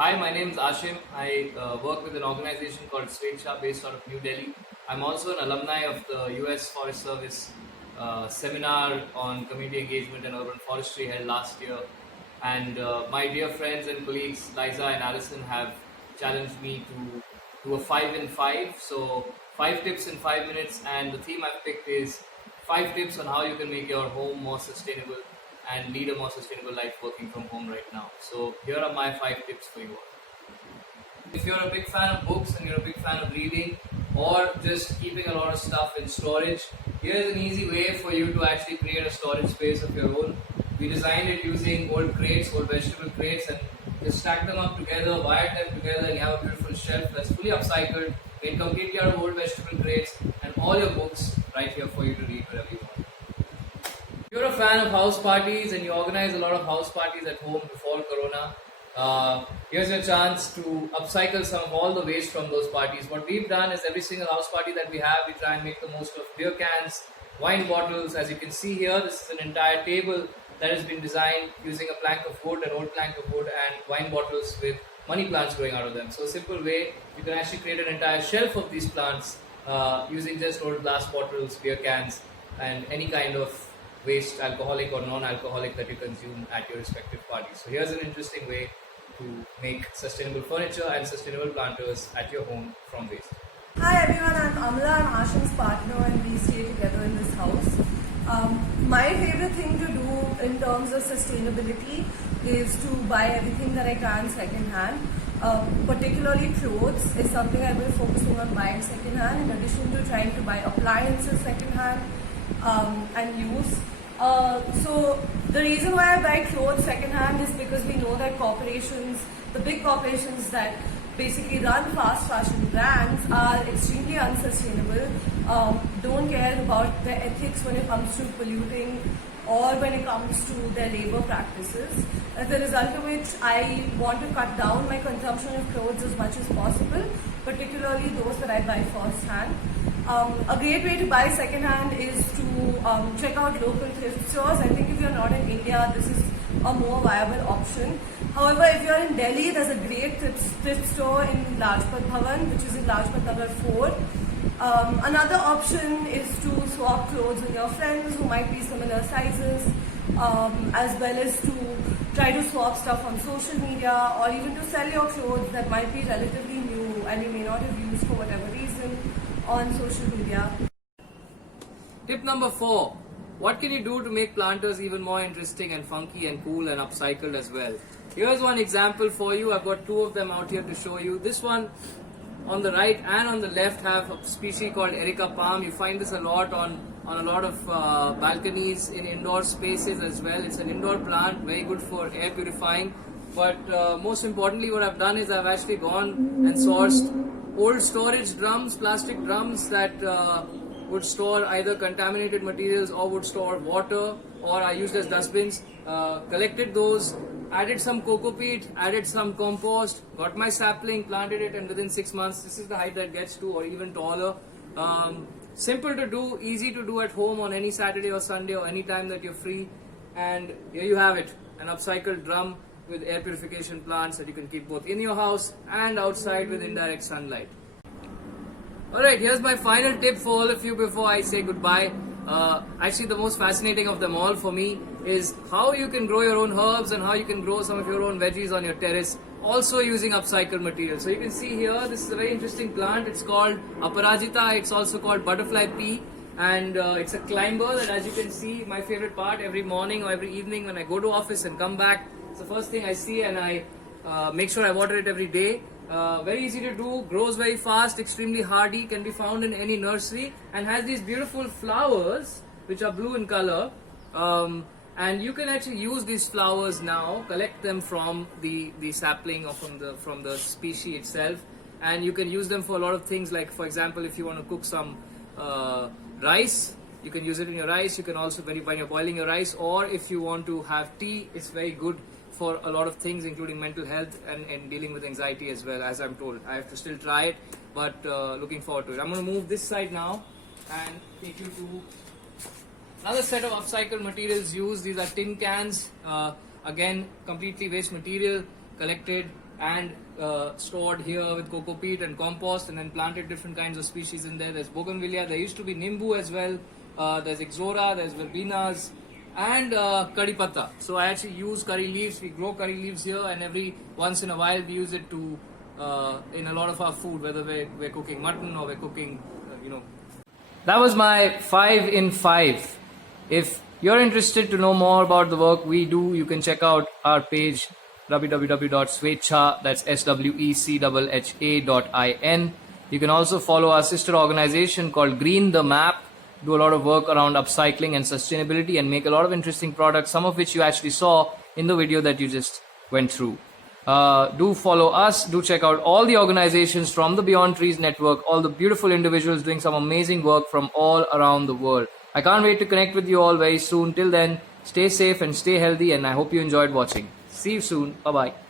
Hi, my name is Ashim. I work with an organization called Swecha based out of New Delhi. I'm also an alumni of the US Forest Service seminar on community engagement and urban forestry held last year. And my dear friends and colleagues, Liza and Alison, have challenged me to do a 5 in 5. So, 5 tips in 5 minutes. And the theme I've picked is 5 tips on how you can make your home more sustainable and lead a more sustainable life working from home right now. So here are my 5 tips for you all. If you're a big fan of books and you're a big fan of reading or just keeping a lot of stuff in storage, here's an easy way for you to actually create a storage space of your own. We designed it using old crates, old vegetable crates, and just stack them up together, wired them together, and you have a beautiful shelf that's fully upcycled, made completely out of old vegetable crates, and all your books right here for you to read wherever you want. If you're a fan of house parties and you organize a lot of house parties at home before Corona, here's your chance to upcycle some of all the waste from those parties. What we've done is every single house party that we have, we try and make the most of beer cans, wine bottles. As you can see here, this is an entire table that has been designed using a plank of wood, an old plank of wood, and wine bottles with money plants growing out of them. So a simple way, you can actually create an entire shelf of these plants using just old glass bottles, beer cans, and any kind of waste, alcoholic or non-alcoholic, that you consume at your respective parties. So here's an interesting way to make sustainable furniture and sustainable planters at your home from waste. Hi everyone, I'm Amla, I'm Ashim's partner and we stay together in this house. My favorite thing to do in terms of sustainability is to buy everything that I can second hand. Particularly clothes is something I've been focusing on buying second hand, in addition to trying to buy appliances second hand and use. So the reason why I buy clothes second hand is because we know that corporations, the big corporations that basically run fast fashion brands, are extremely unsustainable, don't care about their ethics when it comes to polluting or when it comes to their labor practices. As a result of which, I want to cut down my consumption of clothes as much as possible, particularly those that I buy first hand. A great way to buy second hand is to check out local thrift stores. I think if you're not in India, this is a more viable option. However, if you're in Delhi, there's a great thrift store in Lajpat Bhavan, which is in Lajpat Nagar 4. Another option is to swap clothes with your friends who might be similar sizes, as well as to try to swap stuff on social media, or even to sell your clothes that might be relatively new and you may not have used for whatever reason on social media. Tip number 4. What can you do to make planters even more interesting and funky and cool and upcycled as well? Here's one example for you. I've got 2 of them out here to show you. This one on the right and on the left have a species called Erica palm. You find this a lot on a lot of balconies in indoor spaces as well. It's an indoor plant, very good for air purifying. But most importantly, what I've done is I've actually gone and sourced old storage drums, plastic drums that would store either contaminated materials or would store water, or are used as dustbins. Collected those, added some coco peat, added some compost, got my sapling, planted it, and within 6 months, this is the height that gets to, or even taller. Simple to do, easy to do at home on any Saturday or Sunday or any time that you're free. And here you have it, an upcycled drum with air purification plants that you can keep both in your house and outside with indirect sunlight. Alright, here's my final tip for all of you before I say goodbye. Actually, the most fascinating of them all for me is how you can grow your own herbs and how you can grow some of your own veggies on your terrace, also using upcycled material. So you can see here, this is a very interesting plant. It's called Aparajita. It's also called butterfly pea, and it's a climber that, as you can see, my favorite part, every morning or every evening when I go to office and come back, it's the first thing I see, and I make sure I water it every day. Very easy to do, grows very fast, extremely hardy, can be found in any nursery, and has these beautiful flowers which are blue in color. And you can actually use these flowers now, collect them from the sapling or from the species itself, and you can use them for a lot of things. Like, for example, if you want to cook some rice, you can use it in your rice. You can also, when you're boiling your rice, or if you want to have tea, it's very good for a lot of things, including mental health and dealing with anxiety as well, as I'm told. I have to still try it, but looking forward to it. I'm going to move this side now and take you to another set of upcycled materials used. These are tin cans, again completely waste material, collected and stored here with coco peat and compost, and then planted different kinds of species in there. There's bougainvillea, there used to be nimbu as well, there's ixora, there's verbenas, and curry patta. So I actually use curry leaves. We grow curry leaves here, and every once in a while we use it to in a lot of our food, whether we're cooking mutton or we're cooking, That was my 5 in 5. If you're interested to know more about the work we do, you can check out our page www.swechha, that's sweccha.in. You can also follow our sister organization called Green the Map, do a lot of work around upcycling and sustainability and make a lot of interesting products, some of which you actually saw in the video that you just went through. Do follow us, do check out all the organizations from the Beyond Trees network, all the beautiful individuals doing some amazing work from all around the world. I can't wait to connect with you all very soon. Till then, stay safe and stay healthy, and I hope you enjoyed watching. See you soon. Bye-bye.